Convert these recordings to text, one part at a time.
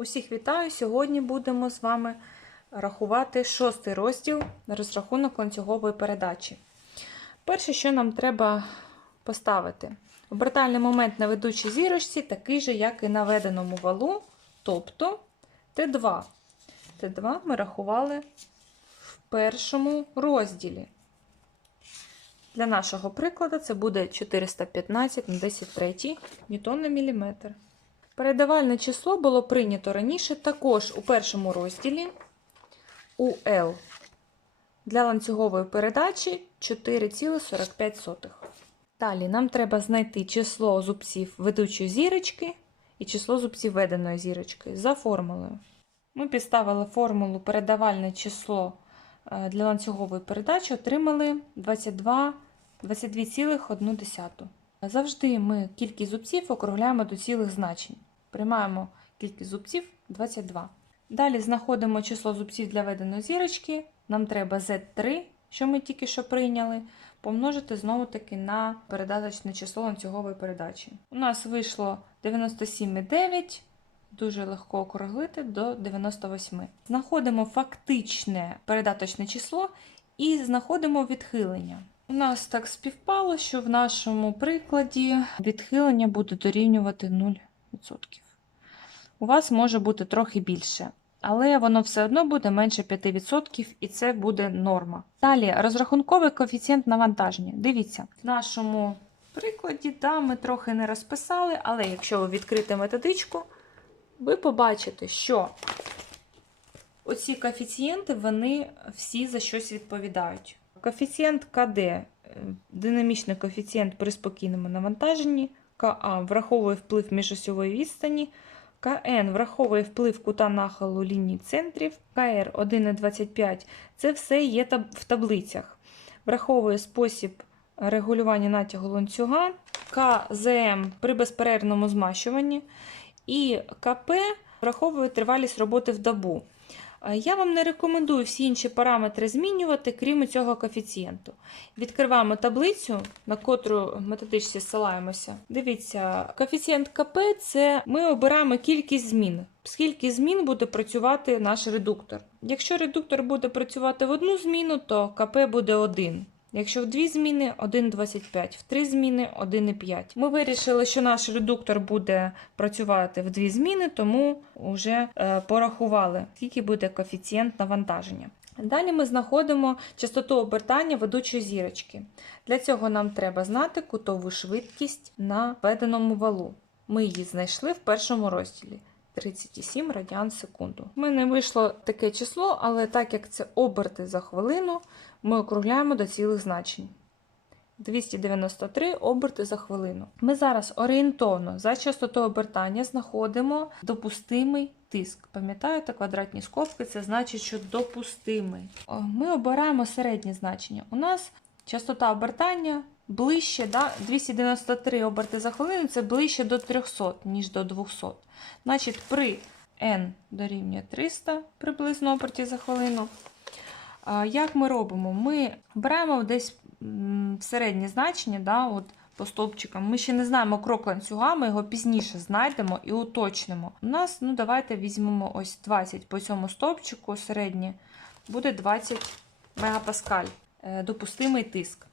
Усіх вітаю! Сьогодні будемо з вами рахувати шостий розділ розрахунок ланцюгової передачі. Перше, що нам треба поставити, обертальний момент на ведучій зірочці такий же, як і на веденому валу, тобто Т2. Т2 ми рахували в першому розділі. Для нашого прикладу це буде 415 на 10 третій ньютон на міліметр. Передавальне число було прийнято раніше також у першому розділі у L для ланцюгової передачі 4,45. Далі нам треба знайти число зубців ведучої зірочки і число зубців веденої зірочки за формулою. Ми підставили формулу передавальне число е, для ланцюгової передачі, отримали 22 22,1. Завжди ми кількість зубців округляємо до цілих значень. Приймаємо кількість зубців 22. Далі знаходимо число зубців для веденої зірочки. Нам треба Z3, що ми тільки що прийняли, помножити знову-таки на передаточне число ланцюгової передачі. У нас вийшло 97,9. Дуже легко округлити до 98. Знаходимо фактичне передаточне число і знаходимо відхилення. У нас так співпало, що в нашому прикладі відхилення буде дорівнювати 0%. У вас може бути трохи більше, але воно все одно буде менше 5%, і це буде норма. Далі розрахунковий коефіцієнт навантаження. Дивіться, в нашому прикладі да, ми трохи не розписали, але якщо ви відкрите методичку, ви побачите, що оці коефіцієнти вони всі за щось відповідають. Коефіцієнт КД, е, динамічний коефіцієнт при спокійному навантаженні, КА враховує вплив міжосьової відстані, КН враховує вплив кута нахилу ліній центрів, КР 1,25 це все є в таблицях. Враховує спосіб регулювання натягу ланцюга, КЗМ при безперервному змащуванні. І КП враховує тривалість роботи в добу. Я вам не рекомендую всі інші параметри змінювати, крім цього коефіцієнту. Відкриваємо таблицю, на котру методичці ссилаємося. Дивіться, коефіцієнт КП це ми обираємо кількість змін. Скільки змін буде працювати наш редуктор. Якщо редуктор буде працювати в одну зміну, то КП буде 1. Якщо в дві зміни 1,25, в три зміни 1,5. Ми вирішили, що наш редуктор буде працювати в дві зміни, тому вже е, порахували, скільки буде коефіцієнт навантаження. Далі ми знаходимо частоту обертання ведучої зірочки. Для цього нам треба знати кутову швидкість на веденому валу. Ми її знайшли в першому розділі. 37 радіан секунду. У мене вийшло таке число, але так як це оберти за хвилину, ми округляємо до цілих значень. 293 оберти за хвилину. Ми зараз орієнтовно за частотою обертання знаходимо допустимий тиск. Пам'ятаєте, квадратні скобки це значить, що допустимий. Ми обираємо середнє значення. У нас частота обертання ближче, да, 293 оберти за хвилину це ближче до 300, ніж до 200. Значить, при n дорівнює 300 приблизно обертів за хвилину. Як ми робимо? Ми беремо десь середнє значення да, от по стовпчикам. Ми ще не знаємо крок ланцюга, ми його пізніше знайдемо і уточнимо. У нас, ну давайте візьмемо ось 20 по цьому стовпчику середнє, буде 20 мегапаскаль, е, допустимий тиск.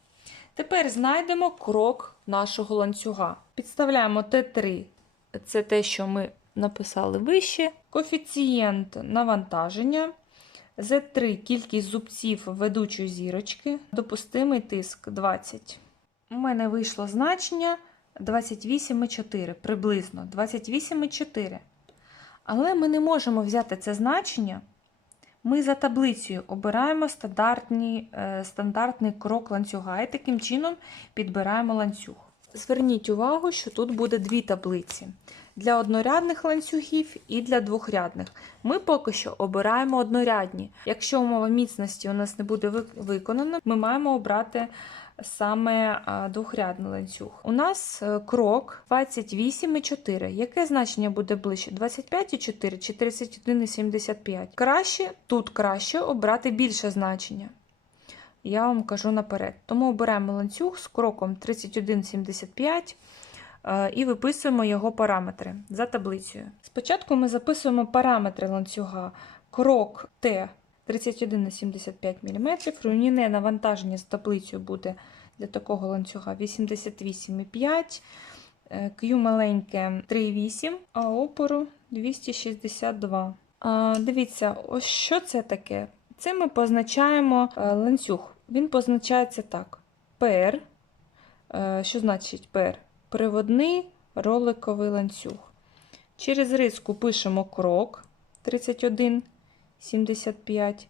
Тепер знайдемо крок нашого ланцюга. Підставляємо Т3, це те, що ми написали вище. Коефіцієнт навантаження. Z3 кількість зубців ведучої зірочки, допустимий тиск 20. У мене вийшло значення 28,4 приблизно 28,4. Але ми не можемо взяти це значення. Ми за таблицею обираємо стандартний, стандартний крок ланцюга і таким чином підбираємо ланцюг. Зверніть увагу, що тут буде дві таблиці. Для однорядних ланцюгів і для двохрядних. Ми поки що обираємо однорядні. Якщо умова міцності у нас не буде виконана, ми маємо обрати саме двохрядний ланцюг. У нас е, крок 28,4. Яке значення буде ближче? 25,4 чи 31,75? Краще тут краще обрати більше значення. Я вам кажу наперед. Тому обираємо ланцюг з кроком 31,75. е, і виписуємо його параметри за таблицею. Спочатку ми записуємо параметри ланцюга. Крок Т 31 на 75 мм, руйнівне навантаження з таблицею буде для такого ланцюга 88,5 Е, Q маленьке 3,8, а опору 262. А, Дивіться, ось що це таке? Це ми позначаємо е, ланцюг. Він позначається так: PR. Е, Що значить PR? Приводний роликовий ланцюг. Через риску пишемо крок 31,75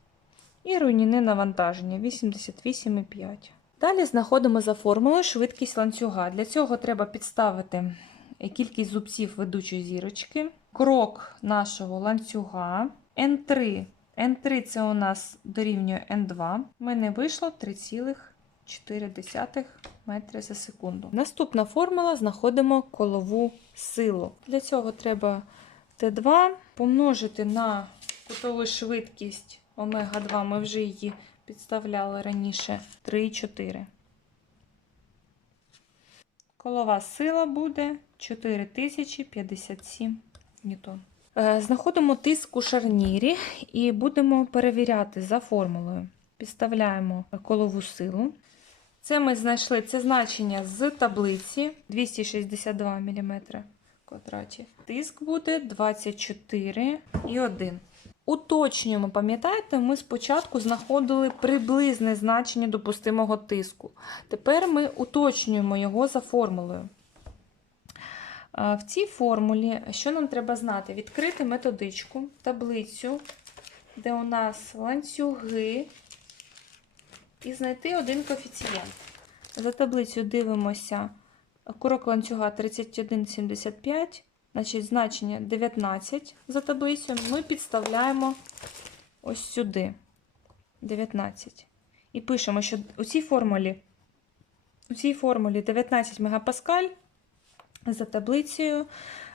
і руйнівне навантаження 88,5. Далі знаходимо за формулою швидкість ланцюга. Для цього треба підставити кількість зубців ведучої зірочки, крок нашого ланцюга N3. N3 це у нас дорівнює N2. У мене вийшло 3,4 метри за секунду. Наступна формула знаходимо колову силу. Для цього треба Т2 помножити на кутову швидкість омега-2, ми вже її підставляли раніше 3,4. Колова сила буде 4057 ньютон. Е, Знаходимо тиск у шарнірі і будемо перевіряти за формулою. Підставляємо колову силу. Це ми знайшли це значення з таблиці 262 мм квадраті. Тиск буде 24,1. Уточнюємо, пам'ятаєте, ми спочатку знаходили приблизне значення допустимого тиску. Тепер ми уточнюємо його за формулою. В цій формулі, що нам треба знати? Відкрити методичку, таблицю, де у нас ланцюги, і знайти один коефіцієнт. За таблицею дивимося курок ланцюга 31,75. Значить, значення 19 за таблицею ми підставляємо ось сюди 19. І пишемо, що у цій формулі у цій формулі 19 мегапаскаль за таблицею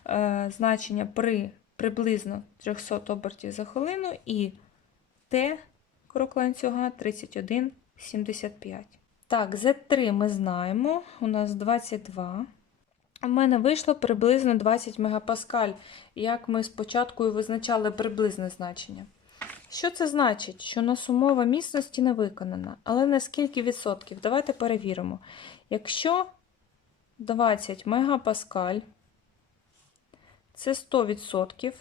е, значення при приблизно 300 обертів за хвилину і Т крок ланцюга 31,75. Так, Z3 ми знаємо, у нас 22. У мене вийшло приблизно 20 мегапаскаль, як ми спочатку і визначали приблизне значення. Що це значить? Що нас умова міцності не виконана. Але на скільки відсотків? Давайте перевіримо. Якщо 20 мегапаскаль це 100%,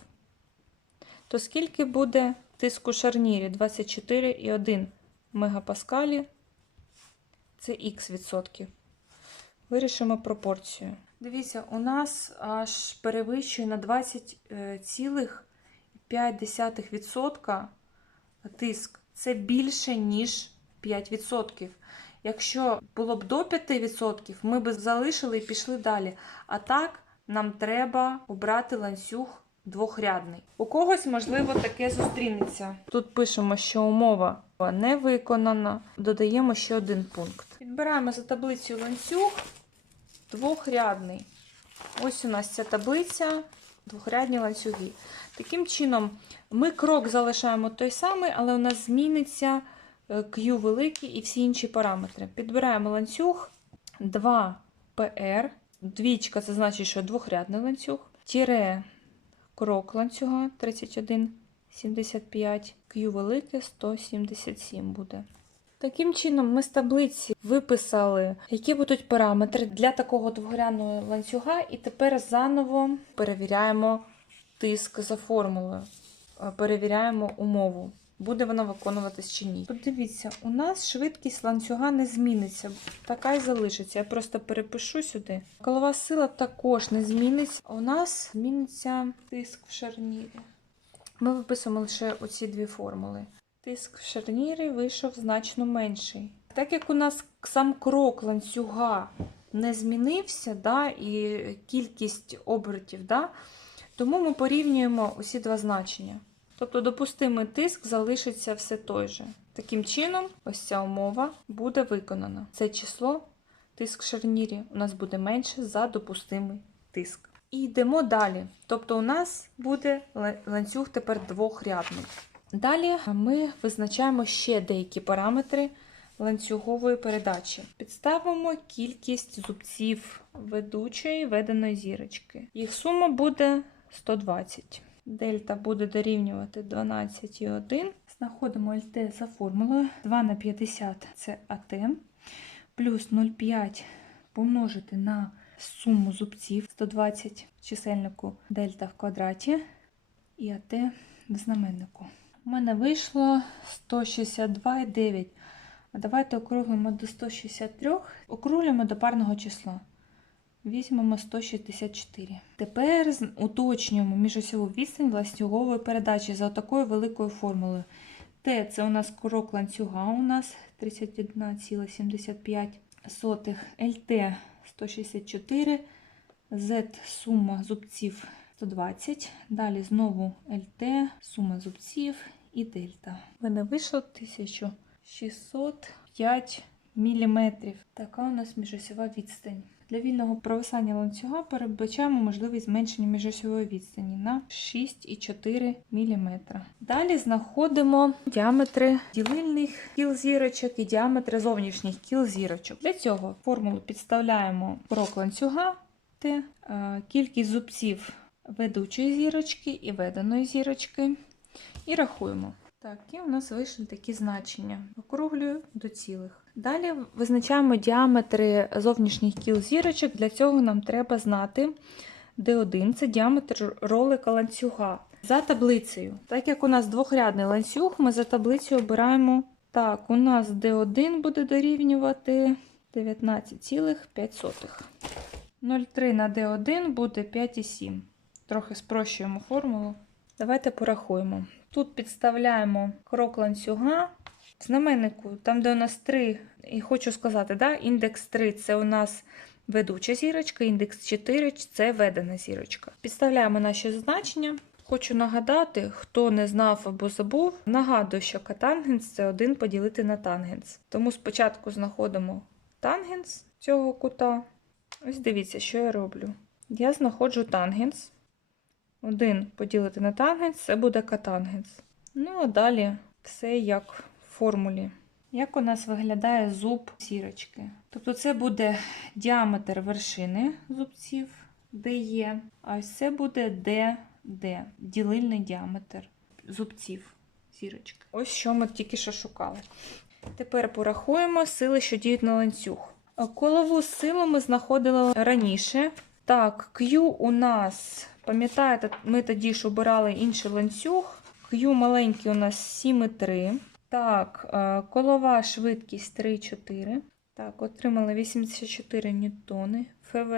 то скільки буде тиск у шарнірі 24,1 мегапаскалі? Це х відсотків. Вирішимо пропорцію. Дивіться, у нас аж перевищує на е, 20,5% тиск. Це більше, ніж 5%. Якщо було б до 5%, ми б залишили і пішли далі. А так, нам треба обрати ланцюг двохрядний. У когось, можливо, таке зустрінеться. Тут пишемо, що умова не виконана. Додаємо ще один пункт. Підбираємо за таблицею ланцюг двохрядний. Ось у нас ця таблиця, двохрядні ланцюги. Таким чином, ми крок залишаємо той самий, але у нас зміниться е, Q великий і всі інші параметри. Підбираємо ланцюг 2PR. Двічка це значить, що двохрядний ланцюг. Тіре крок ланцюга 31,75. Q велике 177 буде. Таким чином, ми з таблиці виписали, які будуть параметри для такого двогрядного ланцюга, і тепер заново перевіряємо тиск за формулою, е, перевіряємо умову, буде вона виконуватись чи ні. Тут дивіться, у нас швидкість ланцюга не зміниться, така і залишиться. Я просто перепишу сюди. Колова сила також не зміниться. У нас зміниться тиск в шарнірі. Ми виписуємо лише оці дві формули. Тиск в шарнірі вийшов значно менший. Так як у нас сам крок ланцюга не змінився, да, і кількість обертів, да, тому ми порівнюємо усі два значення. Тобто допустимий тиск залишиться все той же. Таким чином, ось ця умова буде виконана. Це число, тиск в шарнірі, у нас буде менше за допустимий тиск. І йдемо далі. Тобто, у нас буде ланцюг тепер двохрядний. Далі ми визначаємо ще деякі параметри ланцюгової передачі. Підставимо кількість зубців ведучої веденої зірочки. Їх сума буде 120. Дельта буде дорівнювати 12,1. Знаходимо ЛТ за формулою 2 на 50 це АТ, плюс 0,5 помножити на суму зубців 120 в чисельнику дельта в квадраті і АТ в знаменнику. У мене вийшло 162,9. А давайте округлимо до 163, округлюємо до парного числа. Візьмемо 164. Тепер з- уточнюємо міжосьову відстань ланцюгової передачі за такою великою формулою. Т це у нас крок ланцюга у нас 31,75. ЛТ 164. Z сума зубців 120. Далі знову ЛТ, сума зубців і дельта. В мене вийшло 1605 мм. Така у нас міжосьова відстань. Для вільного провисання ланцюга передбачаємо можливість зменшення міжосьової відстані на 6,4 мм. Далі знаходимо діаметри ділильних кіл зірочок і діаметри зовнішніх кіл зірочок. Для цього формулу підставляємо крок ланцюга, е, кількість зубців ведучої зірочки і веденої зірочки. І рахуємо. Так, і у нас вийшли такі значення. Округлюю до цілих. Далі визначаємо діаметри зовнішніх кіл зірочок. Для цього нам треба знати D1 це діаметр ролика ланцюга. За таблицею. Так як у нас двохрядний ланцюг, ми за таблицею обираємо. Так, у нас D1 буде дорівнювати 19,5. 0,3 на D1 буде 5,7. Трохи спрощуємо формулу. Давайте порахуємо. Тут підставляємо крок ланцюга. Знаменнику, там, де у нас 3, і хочу сказати, да, індекс 3 це у нас ведуча зірочка, індекс 4 це ведена зірочка. Підставляємо наші значення. Хочу нагадати, хто не знав або забув, нагадую, що катангенс це 1 поділити на тангенс. Тому спочатку знаходимо тангенс цього кута. Ось дивіться, що я роблю. Я знаходжу тангенс. 1 поділити на тангенс, це буде катангенс. Ну, а далі все як в формулі. Як у нас виглядає зуб сірочки? Тобто це буде діаметр вершини зубців, є, а ось це буде де, де, ділильний діаметр зубців сірочки. Ось що ми тільки що шукали. Тепер порахуємо сили, що діють на ланцюг. Колову силу ми знаходили раніше. Так, Q у нас, пам'ятаєте, ми тоді ж обирали інший ланцюг. Q маленький у нас 7,3. Так, е, колова швидкість 3,4. Так, отримали 84 ньютони ФВ.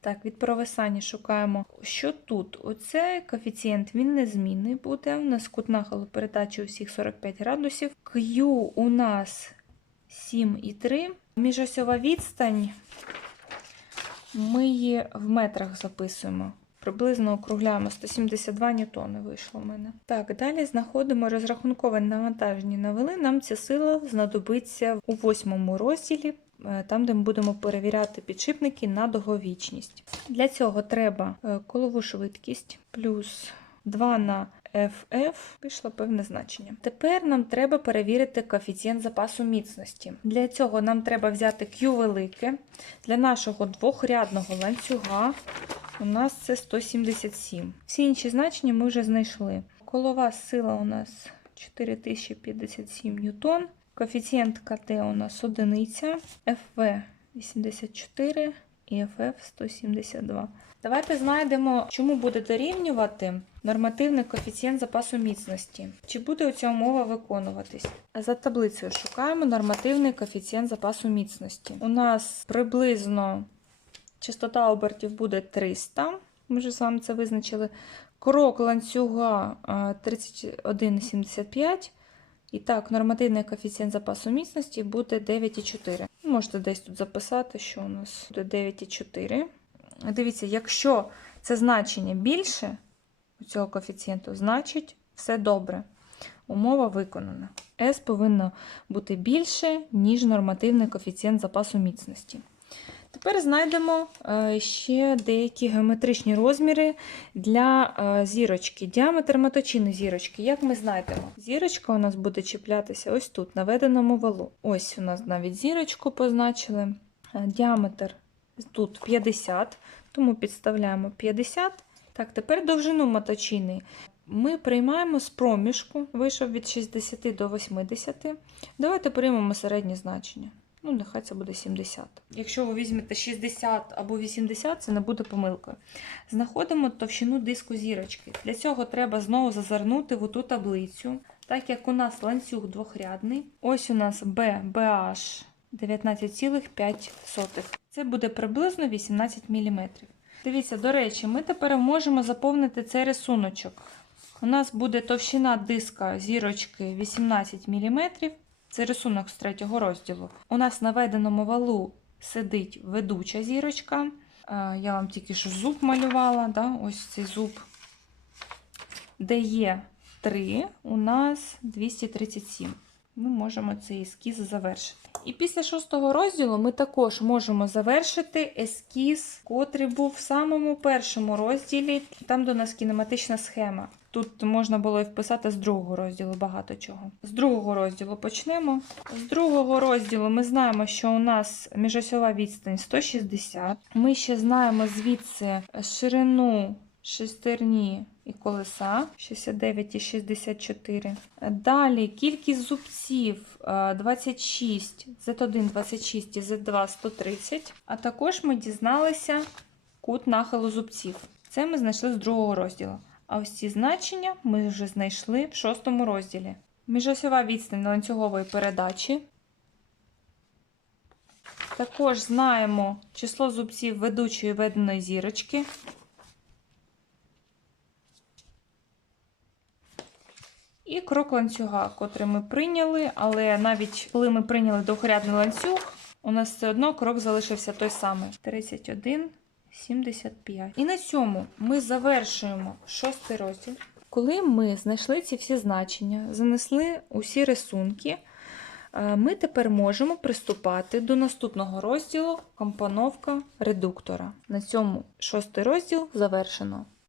Так, від провисання шукаємо, що тут. Оцей коефіцієнт він незмінний буде. У нас кут нахилу передачі усіх 45 градусів. Q у нас 7,3. Міжосьова відстань ми її в метрах записуємо. Приблизно округляємо 172 ньютони вийшло в мене. Так, далі знаходимо розрахункове навантаження навели. Нам ця сила знадобиться у восьмому розділі, е, там, де ми будемо перевіряти підшипники на довговічність. Для цього треба е, колову швидкість плюс 2 на FF пішло певне значення. Тепер нам треба перевірити коефіцієнт запасу міцності. Для цього нам треба взяти Q велике. Для нашого двохрядного ланцюга у нас це 177. Всі інші значення ми вже знайшли. Колова сила у нас 4057 ньютон. Коефіцієнт КТ у нас одиниця, ФВ 84 і ФФ 172. Давайте знайдемо, чому буде дорівнювати нормативний коефіцієнт запасу міцності. Чи буде ця умова виконуватись? За таблицею шукаємо нормативний коефіцієнт запасу міцності. У нас приблизно частота обертів буде 300. Ми вже з вами це визначили. Крок ланцюга 31,75. І так, нормативний коефіцієнт запасу міцності буде 9,4. Можете десь тут записати, що у нас буде 9,4. Дивіться, якщо це значення більше цього коефіцієнту, значить все добре. Умова виконана. S повинно бути більше, ніж нормативний коефіцієнт запасу міцності. Тепер знайдемо е, ще деякі геометричні розміри для е, зірочки. Діаметр моточини зірочки. Як ми знайдемо? Зірочка у нас буде чіплятися ось тут, на веденому валу. Ось у нас навіть зірочку позначили. Е, Діаметр тут 50, тому підставляємо 50. Так, тепер довжину моточини. Ми приймаємо з проміжку, вийшов від 60 до 80. Давайте приймемо середнє значення. Ну, нехай це буде 70. Якщо ви візьмете 60 або 80, це не буде помилкою. Знаходимо товщину диску зірочки. Для цього треба знову зазирнути в ту таблицю. Так як у нас ланцюг двохрядний, ось у нас B, BH 19,5. Це буде приблизно 18 мм. Дивіться, до речі, ми тепер можемо заповнити цей рисуночок. У нас буде товщина диска зірочки 18 мм. Це рисунок з третього розділу. У нас на веденому валу сидить ведуча зірочка. Е, Я вам тільки що зуб малювала. Да? Ось цей зуб. Де є 3, у нас 237. Ми можемо цей ескіз завершити. І після шостого розділу ми також можемо завершити ескіз, котрий був в самому першому розділі, там де у нас кінематична схема. Тут можна було і вписати з другого розділу багато чого. З другого розділу почнемо. З другого розділу ми знаємо, що у нас міжосьова відстань 160. Ми ще знаємо звідси ширину шестерні і колеса 69 і 64. Далі кількість зубців е, 26, Z1 26 і Z2 130. А також ми дізналися кут нахилу зубців. Це ми знайшли з другого розділу. А ось ці значення ми вже знайшли в шостому розділі. Міжосьова відстань ланцюгової передачі. Також знаємо число зубців ведучої веденої зірочки. І крок ланцюга, котрий ми прийняли, але навіть коли ми прийняли двохрядний ланцюг, у нас все одно крок залишився той самий 31, 75. І на цьому ми завершуємо шостий розділ. Коли ми знайшли ці всі значення, занесли усі рисунки, е, ми тепер можемо приступати до наступного розділу компоновка редуктора. На цьому шостий розділ завершено.